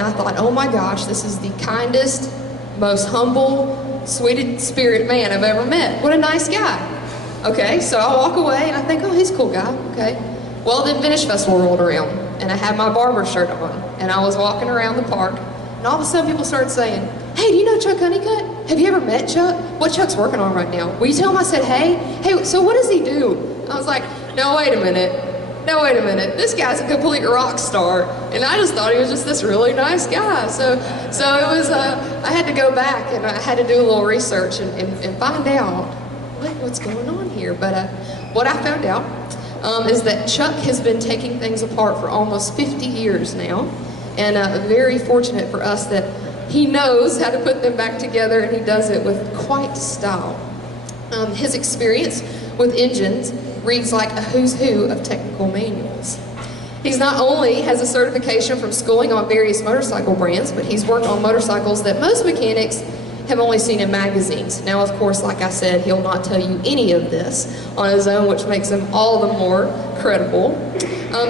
and I thought, oh my gosh, this is the kindest, most humble, sweetest spirit man I've ever met. What a nice guy. Okay, so I walk away and I think, oh, he's a cool guy, okay. Well, then Vintage Festival rolled around, and I had my Barber shirt on, and I was walking around the park, and all of a sudden people started saying, hey, do you know Chuck Honeycutt? Have you ever met Chuck? What Chuck's working on right now? Will you tell him I said, hey, so what does he do? I was like, no, wait a minute, this guy's a complete rock star, and I just thought he was just this really nice guy. So it was, I had to go back, and I had to do a little research and find out what's going on here. But what I found out is that Chuck has been taking things apart for almost 50 years now, and very fortunate for us that he knows how to put them back together, and he does it with quite style. His experience with engines reads like a who's who of technical manuals. He's not only has a certification from schooling on various motorcycle brands, but he's worked on motorcycles that most mechanics have only seen in magazines. Now, of course, like I said, he'll not tell you any of this on his own, which makes him all the more credible.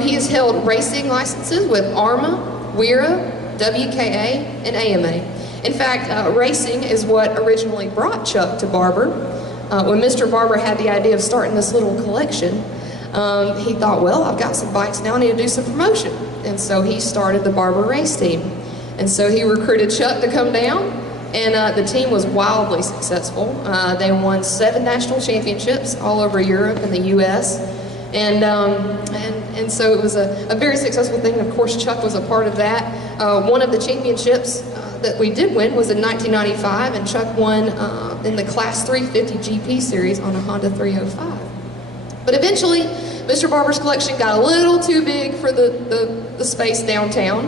He has held racing licenses with ARMA, WERA, WKA, and AMA. In fact, racing is what originally brought Chuck to Barber. When Mr. Barber had the idea of starting this little collection, he thought, well, I've got some bikes now, I need to do some promotion. And so he started the Barber race team. And so he recruited Chuck to come down, and the team was wildly successful. They won 7 national championships all over Europe and the US. And so it was a very successful thing. Of course, Chuck was a part of that. One of the championships that we did win was in 1995, and Chuck won in the Class 350 GP series on a Honda 305. But eventually, Mr. Barber's collection got a little too big for the space downtown,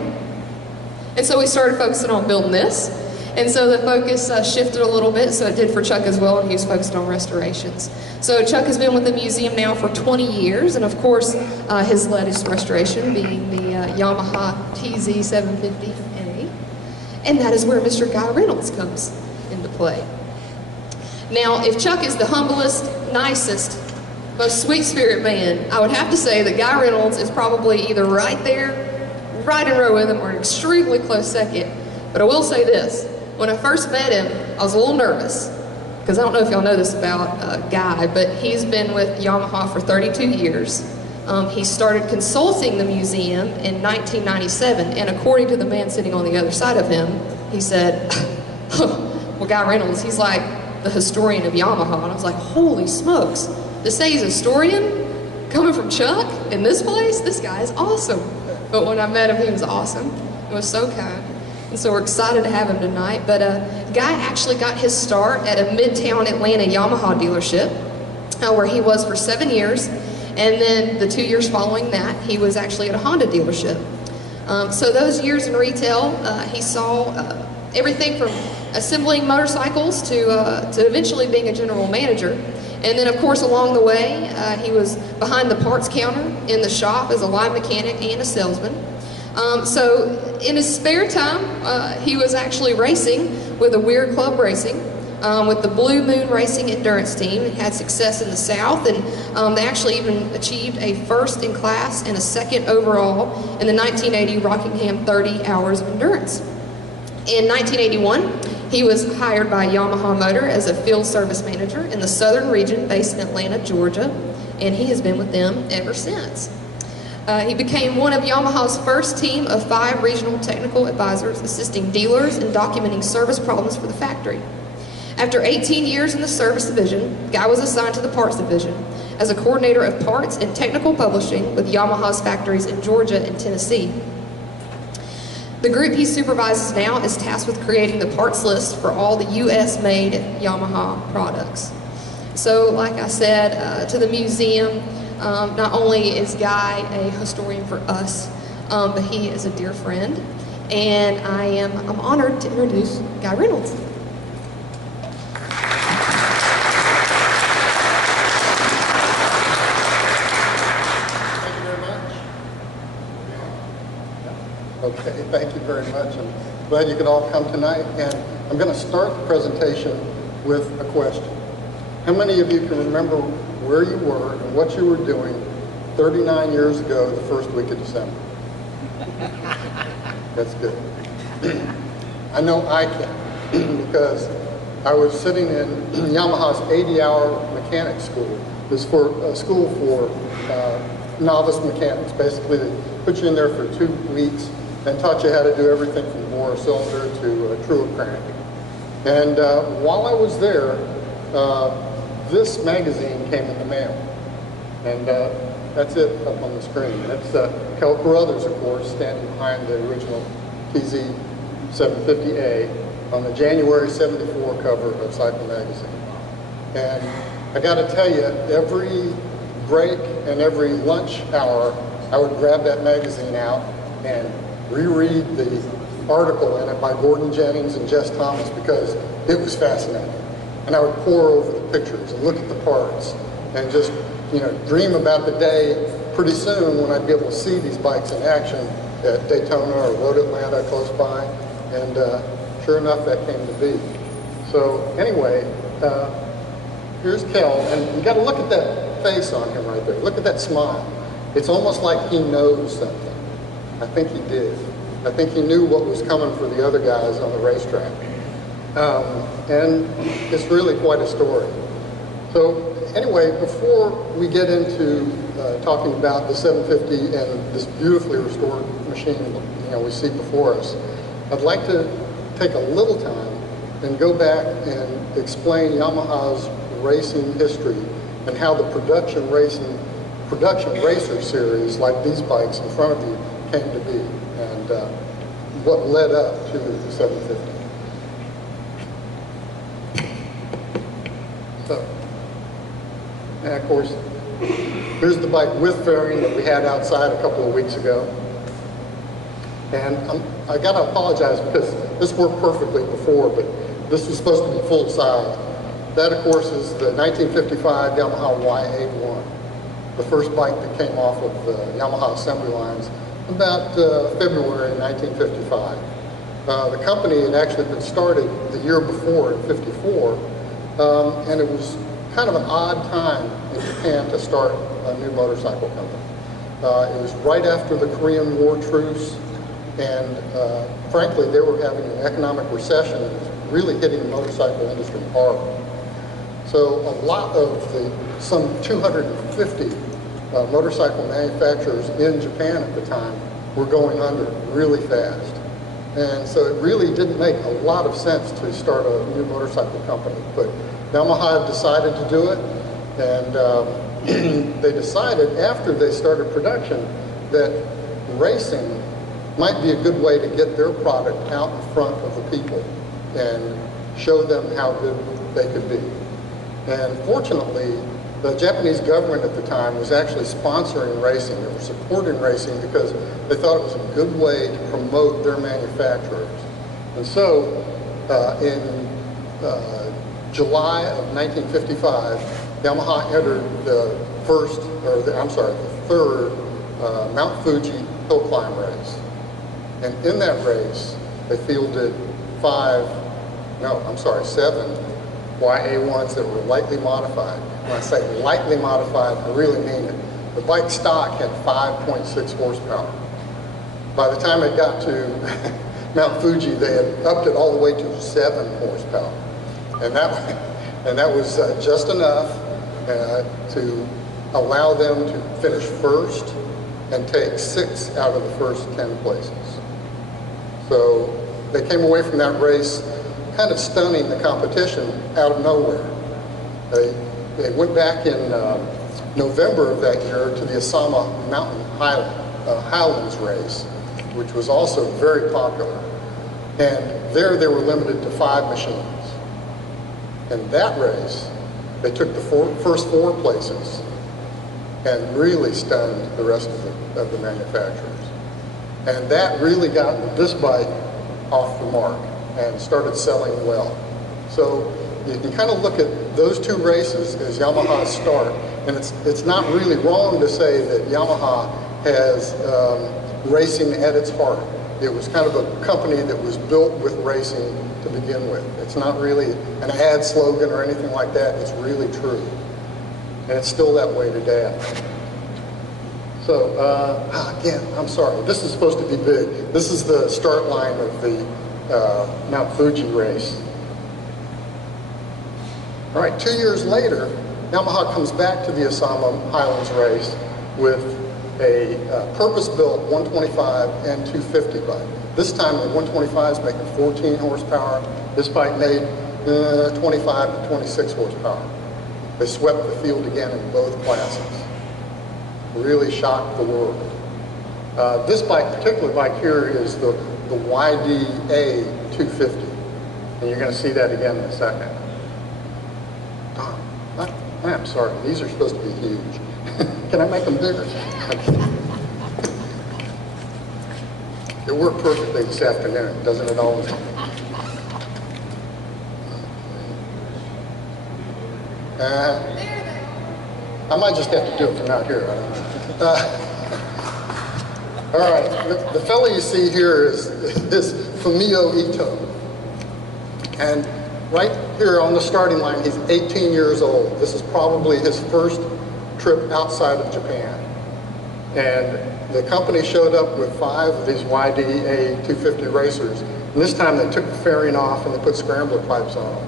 and so we started focusing on building this. And so the focus shifted a little bit, so it did for Chuck as well, and he was focused on restorations. So Chuck has been with the museum now for 20 years, and of course, his latest restoration being the Yamaha TZ750A, and that is where Mr. Guy Reynolds comes into play. Now, if Chuck is the humblest, nicest, most sweet spirit man, I would have to say that Guy Reynolds is probably either right there, right in row with him, or an extremely close second. But I will say this. When I first met him, I was a little nervous, because I don't know if y'all know this about Guy, but he's been with Yamaha for 32 years. He started consulting the museum in 1997, and according to the man sitting on the other side of him, he said, well, Guy Reynolds, he's like the historian of Yamaha. And I was like, holy smokes, to say he's a historian coming from Chuck in this place? This guy is awesome. But when I met him, he was awesome. He was so kind. And so we're excited to have him tonight. But Guy actually got his start at a Midtown Atlanta Yamaha dealership, where he was for 7 years. And then the 2 years following that, he was actually at a Honda dealership. So those years in retail, he saw everything from assembling motorcycles to eventually being a general manager. And then, of course, along the way, he was behind the parts counter in the shop as a line mechanic and a salesman. So in his spare time, he was actually racing with a Weir Club Racing, with the Blue Moon Racing Endurance Team. He had success in the South, and they actually even achieved a first in class and a second overall in the 1980 Rockingham 30 Hours of Endurance. In 1981, he was hired by Yamaha Motor as a field service manager in the southern region based in Atlanta, Georgia, and he has been with them ever since. He became one of Yamaha's first team of 5 regional technical advisors, assisting dealers in documenting service problems for the factory. After 18 years in the service division, Guy was assigned to the parts division as a coordinator of parts and technical publishing with Yamaha's factories in Georgia and Tennessee. The group he supervises now is tasked with creating the parts list for all the US-made Yamaha products. So, like I said, to the museum, not only is Guy a historian for us, but he is a dear friend, and I'm honored to introduce Guy Reynolds. Okay, thank you very much. I'm glad you could all come tonight, and I'm going to start the presentation with a question. How many of you can remember where you were and what you were doing 39 years ago the first week of December? That's good. I know I can because I was sitting in Yamaha's 80-hour mechanic school. It was for a school for novice mechanics. Basically, they put you in there for 2 weeks and taught you how to do everything from bore a cylinder to a true crank. And while I was there, this magazine came in the mail. And that's it up on the screen. That's Kel Carruthers, of course, standing behind the original TZ750A on the January '74 cover of Cycle magazine. And I got to tell you, every break and every lunch hour, I would grab that magazine out and reread the article in it by Gordon Jennings and Jess Thomas because it was fascinating. And I would pore over the pictures and look at the parts and just, you know, dream about the day pretty soon when I'd be able to see these bikes in action at Daytona or Road Atlanta close by. And sure enough, that came to be. So anyway, here's Kel, and you got to look at that face on him right there. Look at that smile. It's almost like he knows something. I think he did. I think he knew what was coming for the other guys on the racetrack. And it's really quite a story. So anyway, before we get into talking about the 750 and this beautifully restored machine, you know, we see before us, I'd like to take a little time and go back and explain Yamaha's racing history and how the production racer series, like these bikes in front of you, came to be, and what led up to the 750. So, and of course, here's the bike with fairing that we had outside a couple of weeks ago. And I got to apologize because this worked perfectly before, but this was supposed to be full size. That, of course, is the 1955 Yamaha Y81, the first bike that came off of the Yamaha assembly lines about February 1955. The company had actually been started the year before in '54, and it was kind of an odd time in Japan to start a new motorcycle company. It was right after the Korean War truce, and frankly, they were having an economic recession that was really hitting the motorcycle industry hard. So a lot of some 250 motorcycle manufacturers in Japan at the time were going under really fast. And so it really didn't make a lot of sense to start a new motorcycle company. But Yamaha decided to do it, and they decided after they started production that racing might be a good way to get their product out in front of the people and show them how good they could be. And fortunately, the Japanese government at the time was actually sponsoring racing. They were supporting racing because they thought it was a good way to promote their manufacturers. And so in July of 1955, Yamaha entered the third Mount Fuji hill climb race. And in that race, they fielded seven YA1s that were lightly modified. When I say lightly modified, I really mean it. The bike stock had 5.6 horsepower. By the time it got to Mount Fuji, they had upped it all the way to 7 horsepower. And that was just enough to allow them to finish first and take 6 out of the first 10 places. So they came away from that race kind of stunning the competition out of nowhere. They went back in November of that year to the Osama Mountain Highlands race, which was also very popular. And there they were limited to 5 machines. In that race, they took the first 4 places and really stunned the rest of the manufacturers. And that really got this bike off the mark and started selling well. So you can kind of look at those 2 races as Yamaha's start, and it's not really wrong to say that Yamaha has racing at its heart. It was kind of a company that was built with racing to begin with. It's not really an ad slogan or anything like that. It's really true. And it's still that way today. So, again, I'm sorry, this is supposed to be big. This is the start line of the Mount Fuji race. All right, 2 years later, Yamaha comes back to the Osama Highlands race with a purpose-built 125 and 250 bike. This time the 125 is making 14 horsepower. This bike made 25 to 26 horsepower. They swept the field again in both classes. Really shocked the world. This bike, particular bike here, is the YDA 250. And you're going to see that again in a second. I'm sorry, these are supposed to be huge. Can I make them bigger? It worked perfectly this afternoon, doesn't it always? I might just have to do it from out here. I don't know. All right, the fellow you see here is Fumio Ito. And right here on the starting line, he's 18 years old. This is probably his first trip outside of Japan. And the company showed up with 5 of these YDA 250 racers. And this time they took the fairing off and they put scrambler pipes on them.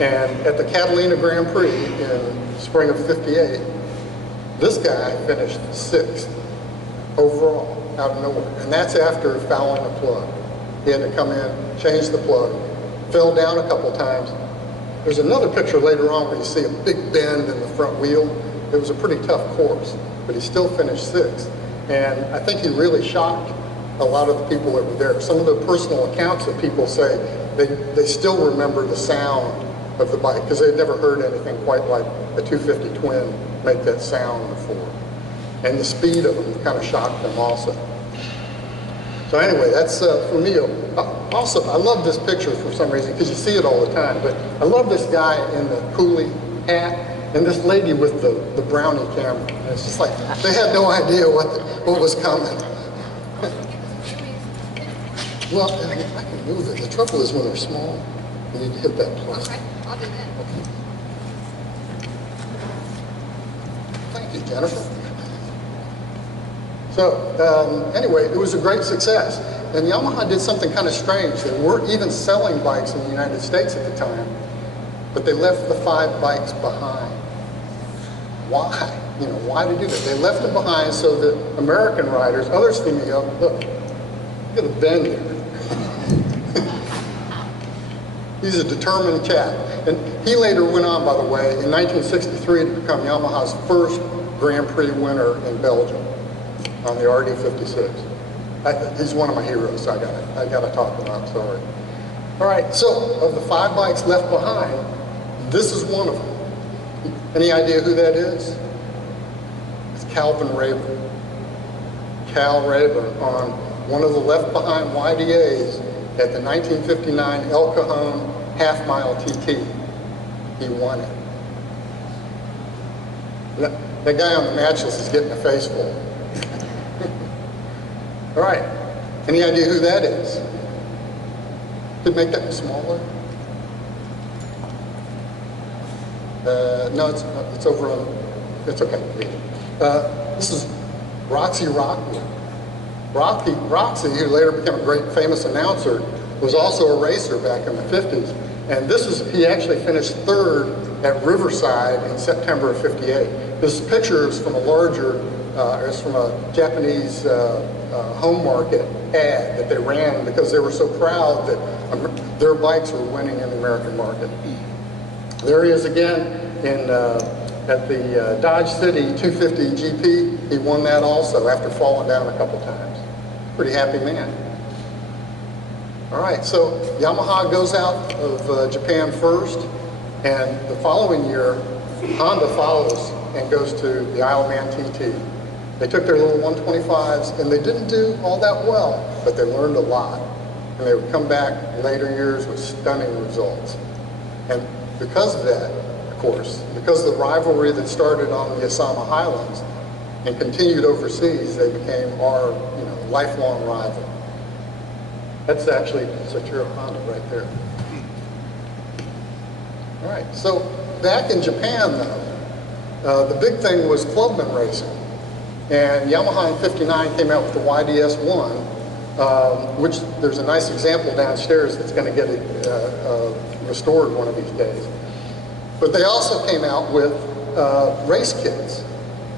And at the Catalina Grand Prix in spring of '58, this guy finished 6th overall out of nowhere. And that's after fouling a plug. He had to come in, change the plug, fell down a couple times. There's another picture later on where you see a big bend in the front wheel. It was a pretty tough course, but he still finished 6th. And I think he really shocked a lot of the people that were there. Some of the personal accounts that people say, they still remember the sound of the bike because they'd never heard anything quite like a 250 twin make that sound before. And the speed of them kind of shocked them also. So anyway, that's Fumio. Also, I love this picture for some reason because you see it all the time, but I love this guy in the coolie hat and this lady with the brownie camera. And it's just like, they had no idea what was coming. Well, I can move it. The trouble is when they're small, you need to hit that plus. Okay, I'll do that. Okay. Thank you, Jennifer. So, anyway, it was a great success. And Yamaha did something kind of strange. They weren't even selling bikes in the United States at the time, but they left the 5 bikes behind. Why? You know, why did they do that? They left them behind so that American riders, others from the, look at the bend there. He's a determined chap. And he later went on, by the way, in 1963 to become Yamaha's first Grand Prix winner in Belgium on the RD56. He's one of my heroes, so I gotta talk about, sorry. All right, so of the 5 bikes left behind, this is one of them. Any idea who that is? It's Calvin Rayburn. Cal Rayburn on one of the left behind YDAs at the 1959 El Cajon half-mile TT. He won it. That guy on the matchless is getting a face full. All right, any idea who that is? Could make that smaller? No, it's over on, it's okay. This is Roxy Rockwood. Roxy, who later became a great famous announcer, was also a racer back in the 50s. And he actually finished 3rd at Riverside in September of '58. This picture is from a larger, it's from a Japanese home market ad that they ran because they were so proud that their bikes were winning in the American market. There he is again at the Dodge City 250 GP. He won that also after falling down a couple times. Pretty happy man. All right, so Yamaha goes out of Japan first, and the following year, Honda follows and goes to the Isle of Man TT. They took their little 125s, and they didn't do all that well, but they learned a lot. And they would come back in later years with stunning results. And because of that, of course, because of the rivalry that started on the Osama Highlands and continued overseas, they became our, lifelong rival. That's actually Sachiro Honda right there. All right, so back in Japan, though, the big thing was clubman racing. And Yamaha in '59 came out with the YDS-1, which there's a nice example downstairs that's going to get restored one of these days. But they also came out with race kits.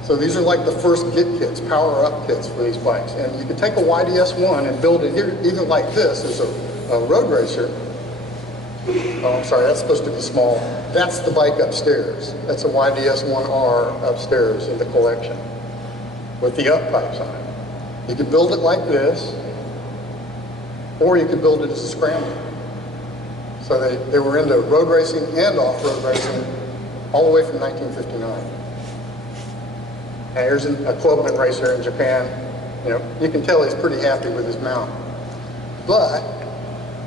So these are like the first get kits, power-up kits for these bikes. And you can take a YDS-1 and build it here, either like this as a road racer. Oh, I'm sorry, that's supposed to be small. That's the bike upstairs. That's a YDS-1R upstairs in the collection with the up pipes on it. You could build it like this, or you could build it as a scrambler. So they were into road racing and off-road racing all the way from 1959. And here's a clubman racer in Japan. You know, you can tell he's pretty happy with his mount. But,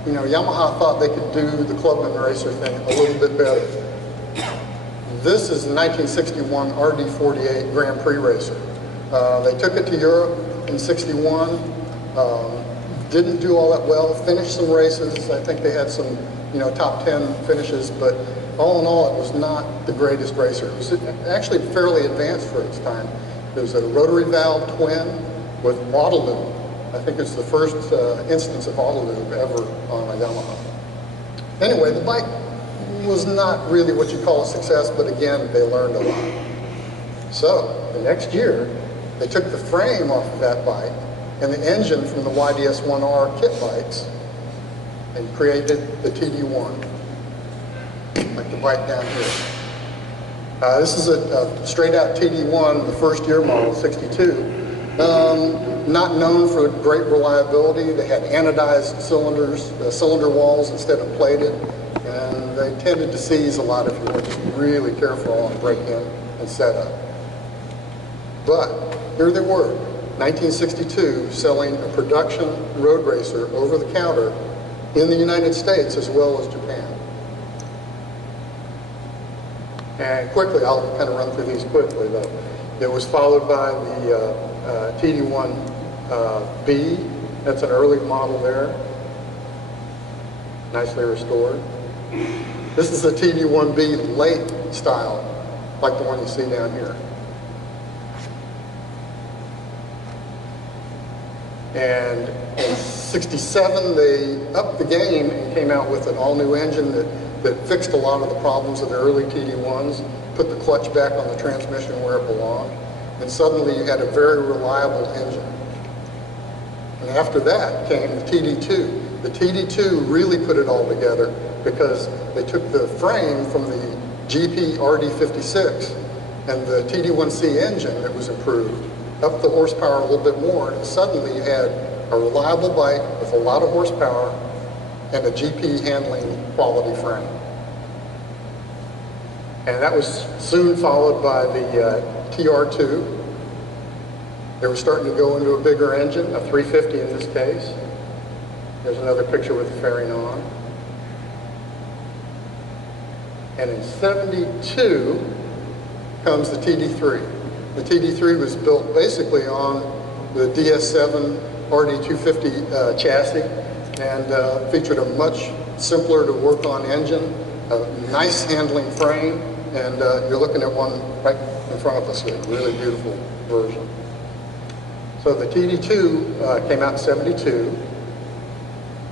you know, Yamaha thought they could do the clubman racer thing a little bit better. This is the 1961 RD48 Grand Prix racer. They took it to Europe in '61. Didn't do all that well. Finished some races. I think they had some, you know, top 10 finishes, but all in all, it was not the greatest racer. It was actually fairly advanced for its time. It was a rotary valve twin with auto lube. I think it's the first instance of auto lube ever on a Yamaha. Anyway, the bike was not really what you call a success, but again, they learned a lot. So, the next year, they took the frame off of that bike and the engine from the YDS-1R kit bikes and created the TD1, like the bike down here. This is a straight-out TD1, the first year model, '62. Not known for great reliability. They had anodized cylinders, cylinder walls instead of plated, and they tended to seize a lot if you weren't just really careful on break-in and setup. But here they were, 1962, selling a production road racer over the counter in the United States as well as Japan. And quickly, I'll kind of run through these quickly though. It was followed by the TD1B. That's an early model there, nicely restored. This is the TD1B late style, like the one you see down here. And in '67, they upped the game and came out with an all-new engine that fixed a lot of the problems of the early TD1s, put the clutch back on the transmission where it belonged, and suddenly you had a very reliable engine. And after that came the TD2. The TD2 really put it all together because they took the frame from the GP RD56 and the TD1C engine that was improved, up the horsepower a little bit more, and suddenly you had a reliable bike with a lot of horsepower and a GP handling quality frame. And that was soon followed by the TR2. They were starting to go into a bigger engine, a 350 in this case. There's another picture with the fairing on. And in '72 comes the TD3. The TD3 was built basically on the DS7 RD250 chassis and featured a much simpler to work on engine, a nice handling frame, and you're looking at one right in front of us here, a really beautiful version. So the TD2 came out in '72,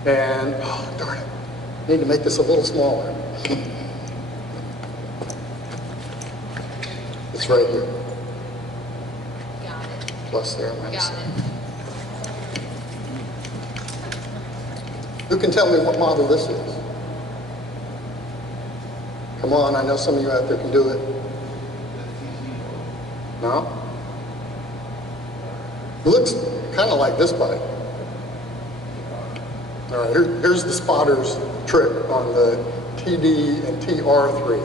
and oh darn it, I need to make this a little smaller. It's right here. Got it. Plus there, minus Got there. it. Who can tell me what model this is? Come on, I know some of you out there can do it. No? It looks kind of like this bike. All right, here's the spotter's trick on the TD and TR3.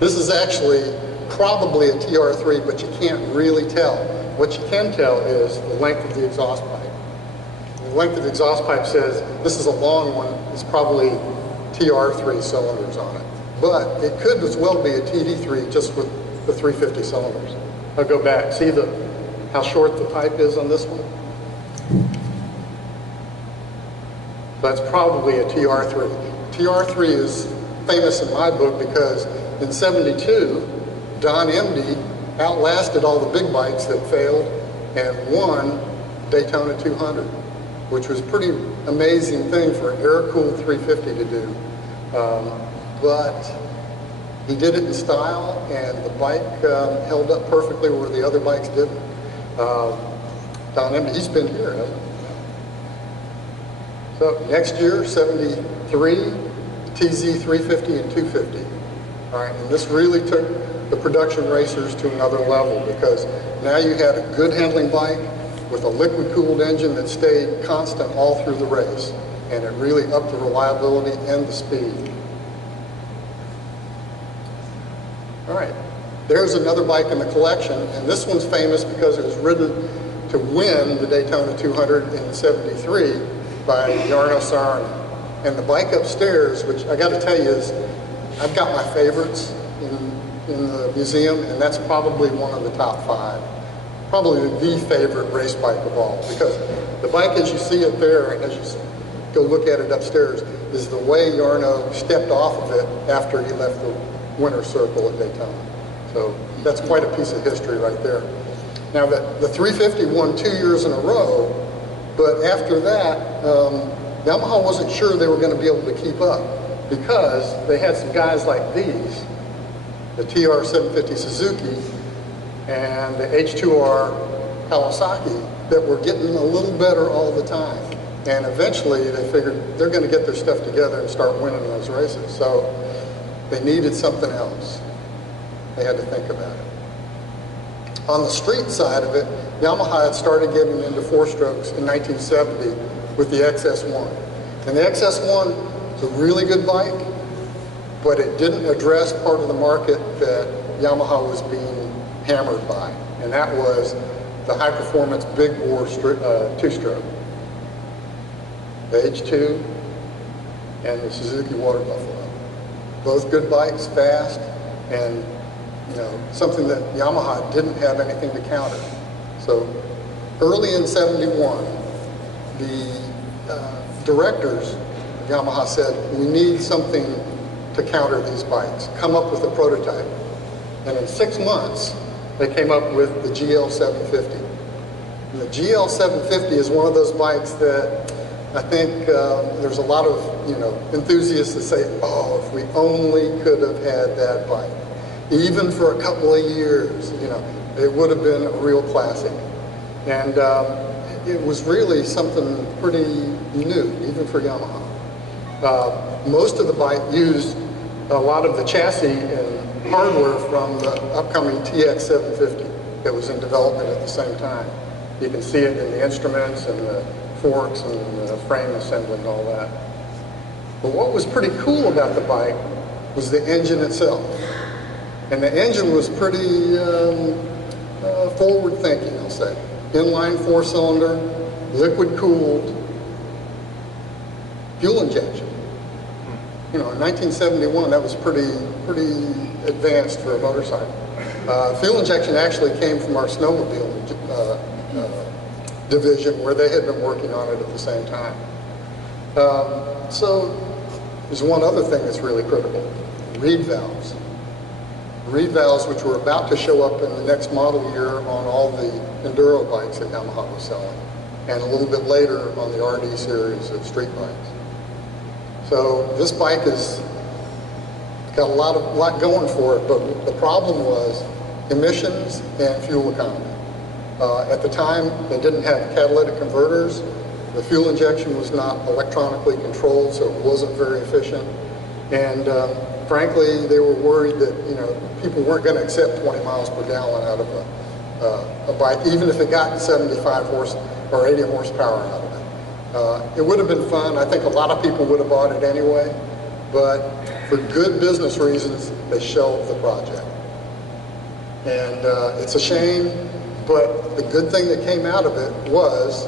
This is actually probably a TR3, but you can't really tell. What you can tell is the length of the exhaust pipe. The length of the exhaust pipe says this is a long one. It's probably TR3 cylinders on it. But it could as well be a TD3 just with the 350 cylinders. I'll go back. See how short the pipe is on this one? That's probably a TR3. TR3 is famous in my book because in '72, Don Emdy outlasted all the big bikes that failed and won Daytona 200, which was a pretty amazing thing for an air-cooled 350 to do. But he did it in style, and the bike held up perfectly where the other bikes didn't. Don Emdy, he's been here, hasn't he? So next year, 73, TZ350 and 250. All right, and this really took the production racers to another level, because now you had a good handling bike with a liquid-cooled engine that stayed constant all through the race, and it really upped the reliability and the speed. All right, there's another bike in the collection, and this one's famous because it was ridden to win the Daytona 200 in '73 by Jarno Saarinen. And the bike upstairs, which I got to tell you is, I've got my favorites in the museum, and that's probably one of the top 5. Probably the favorite race bike of all, because the bike as you see it there, as you go look at it upstairs, is the way Jarno stepped off of it after he left the winner's circle at Daytona. So that's quite a piece of history right there. Now the 350 won 2 years in a row, but after that, Yamaha wasn't sure they were going to be able to keep up, because they had some guys like these, the TR750 Suzuki and the H2R Kawasaki, that were getting a little better all the time. And eventually they figured they're going to get their stuff together and start winning those races. So they needed something else. They had to think about it. On the street side of it, Yamaha had started getting into 4-strokes in 1970 with the XS1. And the XS1 is a really good bike, but it didn't address part of the market that Yamaha was being hammered by, and that was the high-performance big bore 2-stroke. The H2 and the Suzuki Water Buffalo. Both good bikes, fast, and something that Yamaha didn't have anything to counter. So early in '71, the directors of Yamaha said, we need something to counter these bikes. Come up with a prototype. And in 6 months, they came up with the GL750. And the GL750 is one of those bikes that I think there's a lot of enthusiasts that say, oh, if we only could have had that bike. Even for a couple of years, it would have been a real classic. And it was really something pretty new, even for Yamaha. Most of the bike used a lot of the chassis and hardware from the upcoming TX750 that was in development at the same time. You can see it in the instruments and the forks and the frame assembly and all that. But what was pretty cool about the bike was the engine itself. And the engine was pretty forward-thinking, I'll say. Inline 4-cylinder, liquid-cooled, fuel injection. In 1971, that was pretty advanced for a motorcycle. Fuel injection actually came from our snowmobile division, where they had been working on it at the same time. So there's one other thing that's really critical: reed valves. Reed valves, which were about to show up in the next model year on all the enduro bikes that Yamaha was selling, and a little bit later on the RD series of street bikes. So this bike has got a lot going for it, but the problem was emissions and fuel economy. At the time, they didn't have catalytic converters. The fuel injection was not electronically controlled, so it wasn't very efficient. And frankly, they were worried that people weren't going to accept 20 miles per gallon out of a bike, even if it got 75 or 80 horsepower out of it. It would have been fun. I think a lot of people would have bought it anyway, but for good business reasons, they shelved the project. And it's a shame, but the good thing that came out of it was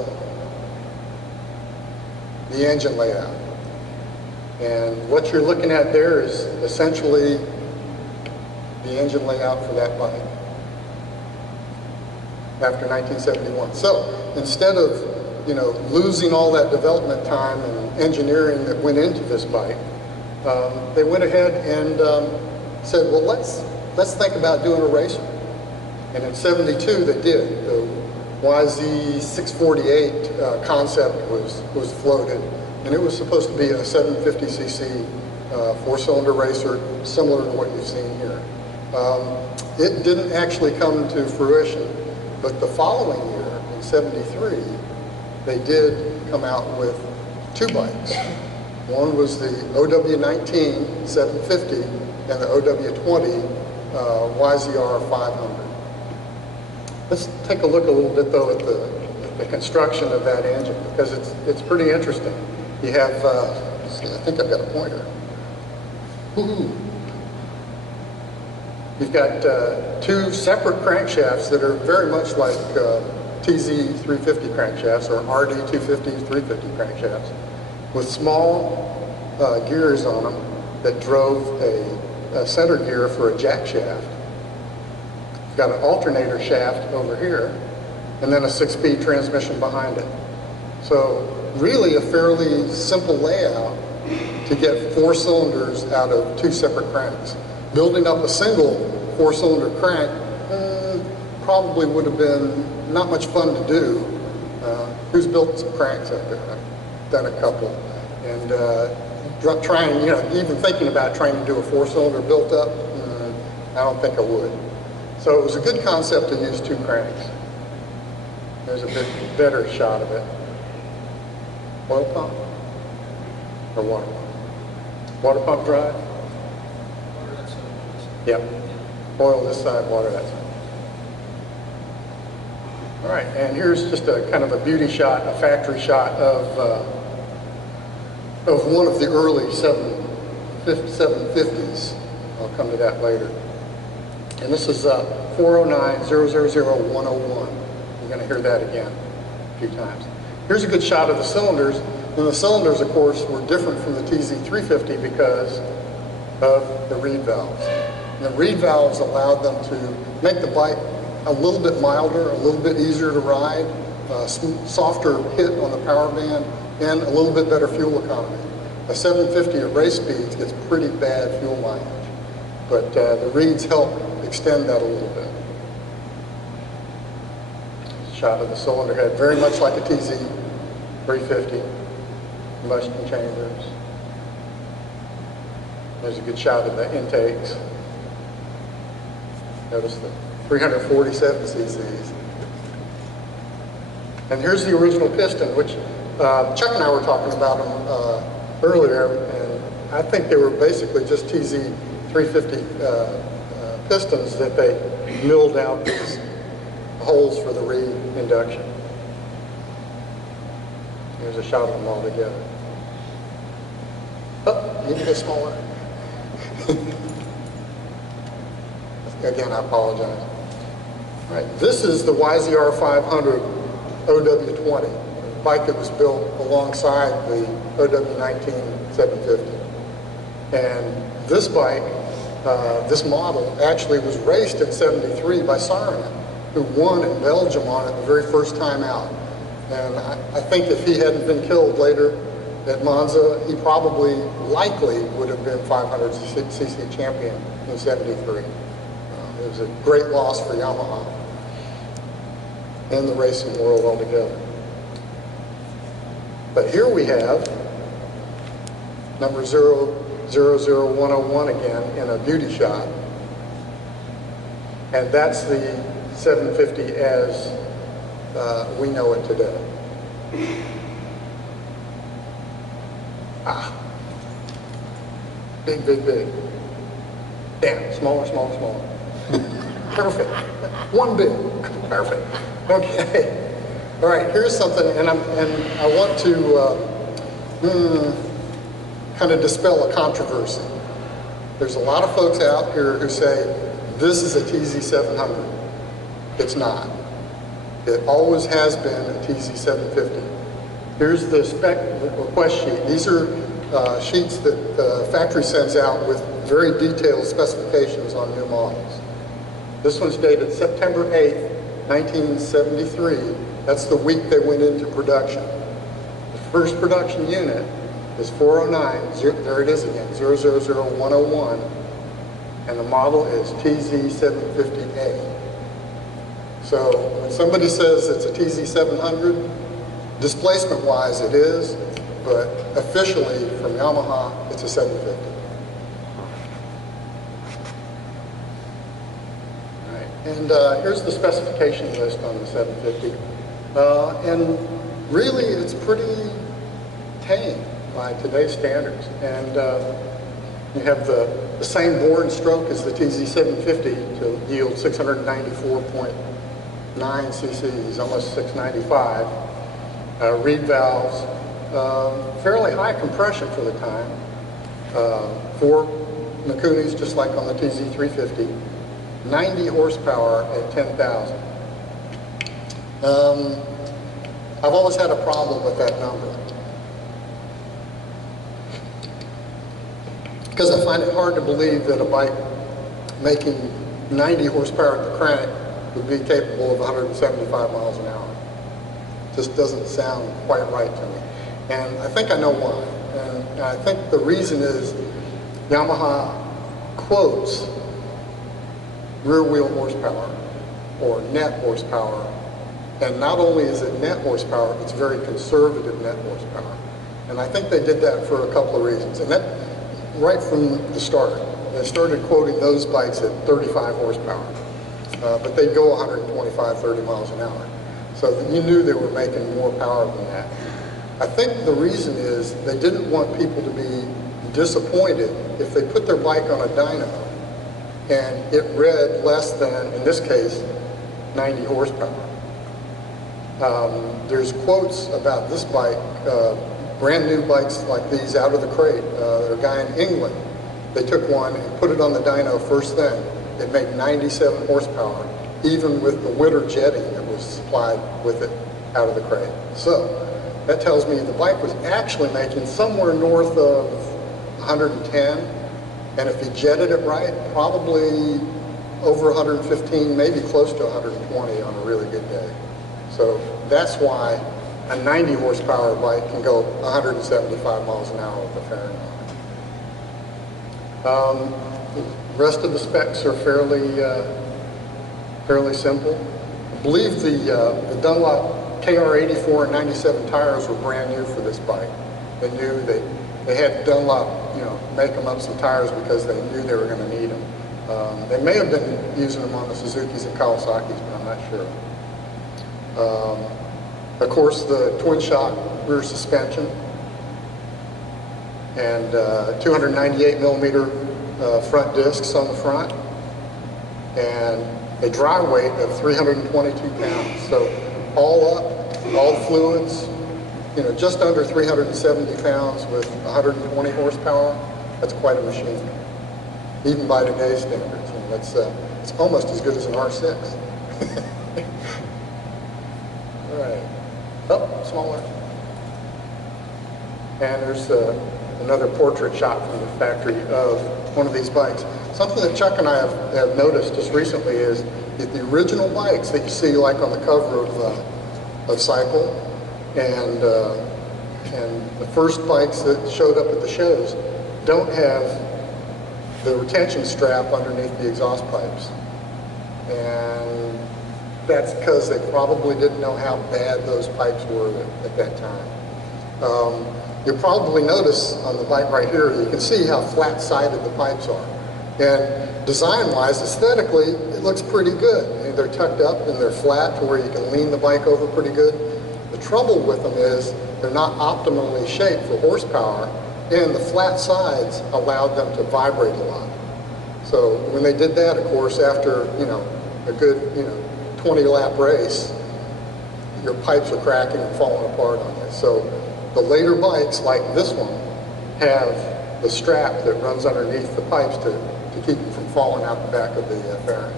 the engine layout. And what you're looking at there is essentially the engine layout for that bike after 1971. So instead of losing all that development time and engineering that went into this bike, they went ahead and said, well, let's think about doing a racer. And in '72 they did. The YZ648 concept was floated, and it was supposed to be a 750cc four-cylinder racer, similar to what you've seen here. It didn't actually come to fruition, but the following year, in '73, they did come out with two bikes. One was the OW19 750 and the OW20 YZR 500. Let's take a look a little bit though at the construction of that engine, because it's pretty interesting. You have, let's see, I think I've got a pointer. Woohoo! You've got two separate crankshafts that are very much like TZ350 crankshafts or RD250, 350 crankshafts, with small gears on them that drove a center gear for a jack shaft. You've got an alternator shaft over here, and then a 6-speed transmission behind it. So really a fairly simple layout to get 4 cylinders out of 2 separate cranks. Building up a single 4-cylinder crank probably would have been not much fun to do. Who's built some cranks out there? I've done a couple. And trying, even thinking about trying to do a 4-cylinder built up, I don't think I would. So it was a good concept to use 2 cranks. There's a bit better shot of it. Oil pump or water pump? Water pump drive? Yep. Oil this side, water that side. All right, and here's just a kind of a beauty shot, a factory shot of one of the early 750s. I'll come to that later. And this is 409-000-101. You're going to hear that again a few times. Here's a good shot of the cylinders. And the cylinders, of course, were different from the TZ350 because of the reed valves. And the reed valves allowed them to make the bike a little bit milder, a little bit easier to ride, softer hit on the power band, and a little bit better fuel economy. A 750 at race speeds gets pretty bad fuel mileage, but the reeds help extend that a little bit. Shot of the cylinder head, very much like a TZ350. Combustion chambers. There's a good shot of the intakes. Notice the 347 cc's. And here's the original piston, which Chuck and I were talking about them earlier, and I think they were basically just TZ350 pistons that they milled out these holes for the reed induction. Here's a shot of them all together. Oh, need to get smaller. Again, I apologize. All right, this is the YZR 500 OW20, a bike that was built alongside the OW19 750. And this bike, this model, actually was raced in '73 by Saarinen, who won in Belgium on it the very first time out. And I think if he hadn't been killed later at Monza, he probably, likely, would have been 500cc champion in '73. It was a great loss for Yamaha and the racing world altogether. But here we have number 000101 again in a beauty shot. And that's the 750 as we know it today. Big, big, big. Damn, smaller, smaller, smaller. Perfect. One bit. Perfect. Okay. All right, here's something, and I want to kind of dispel a controversy. There's a lot of folks out here who say, this is a TZ700. It's not. It always has been a TZ750. Here's the spec request sheet. These are sheets that the factory sends out with very detailed specifications on new models. This one's dated September 8th, 1973. That's the week they went into production. The first production unit is 409, there it is again, 000101, and the model is TZ750A. So when somebody says it's a TZ700, displacement-wise it is, but officially from Yamaha, it's a 750. All right. And here's the specification list on the 750. And really, it's pretty tame by today's standards. And you have the same bore and stroke as the TZ750 to yield 694.9 cc's, almost 695. Reed valves, fairly high compression for the time. 4 Mikunis, just like on the TZ350. 90 horsepower at 10,000. I've always had a problem with that number, because I find it hard to believe that a bike making 90 horsepower at the crank would be capable of 175 miles an hour. Just doesn't sound quite right to me. And I think I know why. And I think the reason is Yamaha quotes rear wheel horsepower or net horsepower. And not only is it net horsepower, it's very conservative net horsepower. And I think they did that for a couple of reasons. And that, right from the start, they started quoting those bikes at 35 horsepower. But they'd go 125, 30 miles an hour. So you knew they were making more power than that. I think the reason is they didn't want people to be disappointed if they put their bike on a dyno and it read less than, in this case, 90 horsepower. There's quotes about this bike, brand new bikes like these out of the crate. There's a guy in England, they took one and put it on the dyno first thing. It made 97 horsepower, even with the winter jetting that was supplied with it out of the crate. So that tells me the bike was actually making somewhere north of 110, and if you jetted it right, probably over 115, maybe close to 120 on a really good day. So that's why a 90 horsepower bike can go 175 miles an hour with a fairing on it. The rest of the specs are fairly simple. I believe the Dunlop KR84 and 97 tires were brand new for this bike. They knew they had Dunlop, make them up some tires because they knew they were going to need them. They may have been using them on the Suzukis and Kawasaki's, but I'm not sure. Of course, the twin shock rear suspension and 298 millimeter front discs on the front, and a dry weight of 322 pounds. So all up, all fluids, just under 370 pounds with 120 horsepower. That's quite a machine, even by today's standards. And it's almost as good as an R6. All right. Oh, smaller. And there's another portrait shot from the factory of one of these bikes. Something that Chuck and I have noticed just recently is that the original bikes that you see like on the cover of Cycle and the first bikes that showed up at the shows don't have the retention strap underneath the exhaust pipes. And that's because they probably didn't know how bad those pipes were at that time. You'll probably notice on the bike right here, you can see how flat-sided the pipes are. And design-wise, aesthetically, it looks pretty good. They're tucked up and they're flat to where you can lean the bike over pretty good. The trouble with them is they're not optimally shaped for horsepower, and the flat sides allowed them to vibrate a lot. So when they did that, of course, after a good 20-lap race, your pipes are cracking and falling apart on you. So the later bikes, like this one, have the strap that runs underneath the pipes to keep them from falling out the back of the fairing.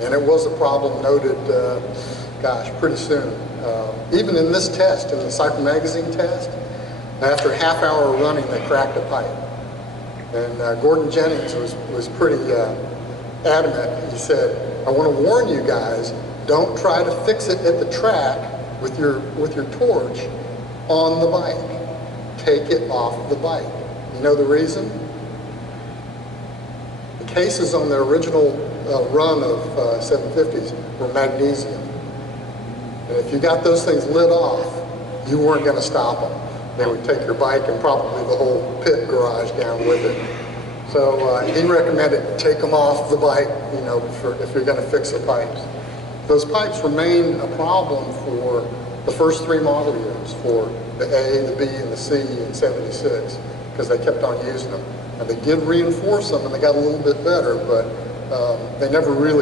And it was a problem noted, pretty soon. Even in this test, in the Cycle Magazine test, after a half-hour running, they cracked a pipe. And Gordon Jennings was pretty adamant. He said, "I want to warn you guys, don't try to fix it at the track with your torch on the bike. Take it off the bike." You know the reason? The cases on the original run of 750s were magnesium. And if you got those things lit off, you weren't going to stop them. They would take your bike and probably the whole pit garage down with it. So he recommended take them off the bike, you know, if you're going to fix the pipes. Those pipes remained a problem for the first 3 model years, for the A, the B, and the C in 76, because they kept on using them. And they did reinforce them, and they got a little bit better, but they never really